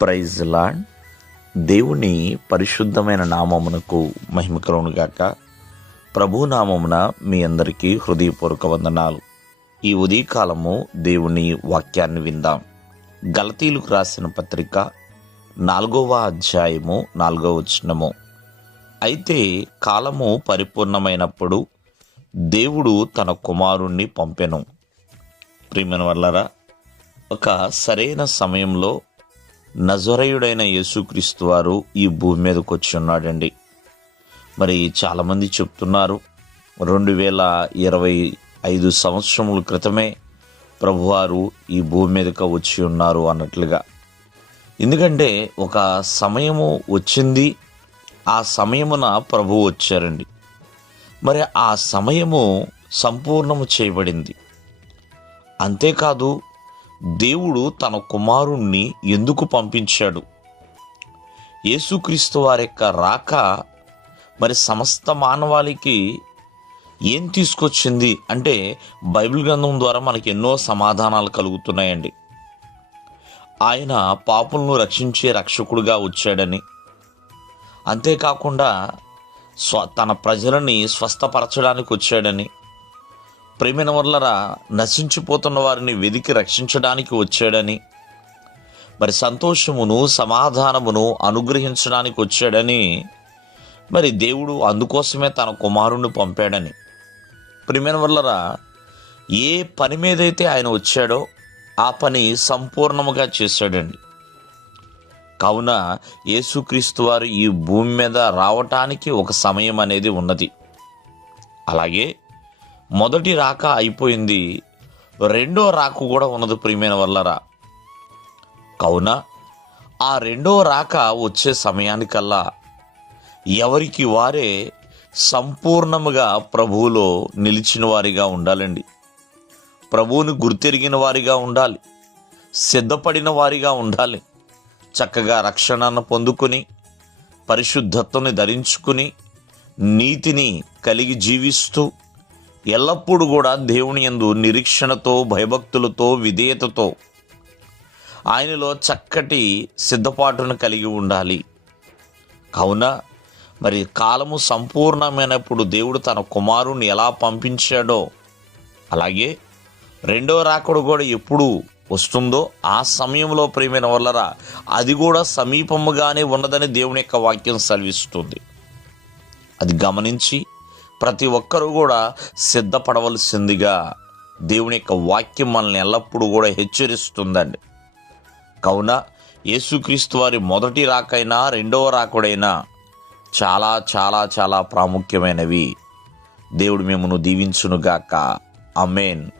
Praise lord దేవుని పరిశుద్ధమైన నామమునకు మహిమ కలుగునుగాక ప్రభు నామమున మీ అందరికీ హృదయపూర్వక వందనాలు. ఈ ఉదయకాలము దేవుని వాక్యాన్ని విందాం. గలతీలకు రాసిన పత్రిక నాలుగవ అధ్యాయము నాలుగవ వచనము. అయితే కాలము పరిపూర్ణమైనప్పుడు దేవుడు తన కుమారుణ్ణి పంపెను. ప్రియమైన వల్లరా ఒక సరైన సమయంలో నజరయుడైన యేసుక్రీస్తు వారు ఈ భూమి మీదకి వచ్చి ఉన్నాడండి. మరి చాలామంది చెప్తున్నారు రెండు వేల ఇరవై ఐదు సంవత్సరముల క్రితమే ప్రభువారు ఈ భూమి మీదకి వచ్చి ఉన్నారు అన్నట్లుగా. ఎందుకంటే ఒక సమయము వచ్చింది ఆ సమయమున ప్రభు వచ్చారండి. మరి ఆ సమయము సంపూర్ణము చేయబడింది. అంతేకాదు దేవుడు తన కుమారుణ్ణి ఎందుకు పంపించాడు? యేసుక్రీస్తు వారి యొక్క రాక మరి సమస్త మానవాళికి ఏం తీసుకొచ్చింది? అంటే బైబిల్ గ్రంథం ద్వారా మనకి ఎన్నో సమాధానాలు కలుగుతున్నాయండి. ఆయన పాపులను రక్షించే రక్షకుడుగా వచ్చాడని. అంతేకాకుండా స్వ తన ప్రజలని స్వస్థపరచడానికి వచ్చాడని. ప్రేమిన వల్లరా నశించిపోతున్న వారిని వెదికి రక్షించడానికి వచ్చాడని మరి సంతోషమును సమాధానమును అనుగ్రహించడానికి వచ్చాడని మరి దేవుడు అందుకోసమే తన కుమారుణ్ణి పంపాడని. ప్రిమిన వల్లరా ఏ పని మీదైతే ఆయన వచ్చాడో ఆ పని సంపూర్ణముగా చేశాడండి. కావున యేసుక్రీస్తు వారు ఈ భూమి మీద రావటానికి ఒక సమయం అనేది ఉన్నది. అలాగే మొదటి రాక అయిపోయింది. రెండో రాకు కూడా ఉన్నది ప్రియమైన వల్లరా. కావున ఆ రెండో రాక వచ్చే సమయానికల్లా ఎవరికి వారే సంపూర్ణముగా ప్రభువులో నిలిచిన వారిగా ఉండాలండి. ప్రభువుని గుర్తెరిగిన వారిగా ఉండాలి. సిద్ధపడిన వారిగా ఉండాలి. చక్కగా రక్షణను పొందుకుని పరిశుద్ధత్వని ధరించుకుని నీతిని కలిగి జీవిస్తూ ఎల్లప్పుడూ కూడా దేవుని యందు నిరీక్షణతో భయభక్తులతో విధేయతతో ఆయనలో చక్కటి సిద్ధపాటును కలిగి ఉండాలి. కావున మరి కాలము సంపూర్ణమైనప్పుడు దేవుడు తన కుమారుని ఎలా పంపించాడో అలాగే రెండో రాకడు కూడా ఎప్పుడు వస్తుందో ఆ సమయంలో ప్రేమైన వల్లరా అది కూడా సమీపముగానే ఉన్నదని దేవుని యొక్క వాక్యం సెలవిస్తుంది. అది గమనించి ప్రతి ఒక్కరూ కూడా సిద్ధపడవలసిందిగా దేవుని యొక్క వాక్యం మనల్ని ఎల్లప్పుడూ కూడా హెచ్చరిస్తుందండి. కావున యేసుక్రీస్తు వారి మొదటి రాకైనా రెండవ రాకుడైనా చాలా చాలా చాలా ప్రాముఖ్యమైనవి. దేవుడు మిమ్మను దీవించునుగాక. అమేన్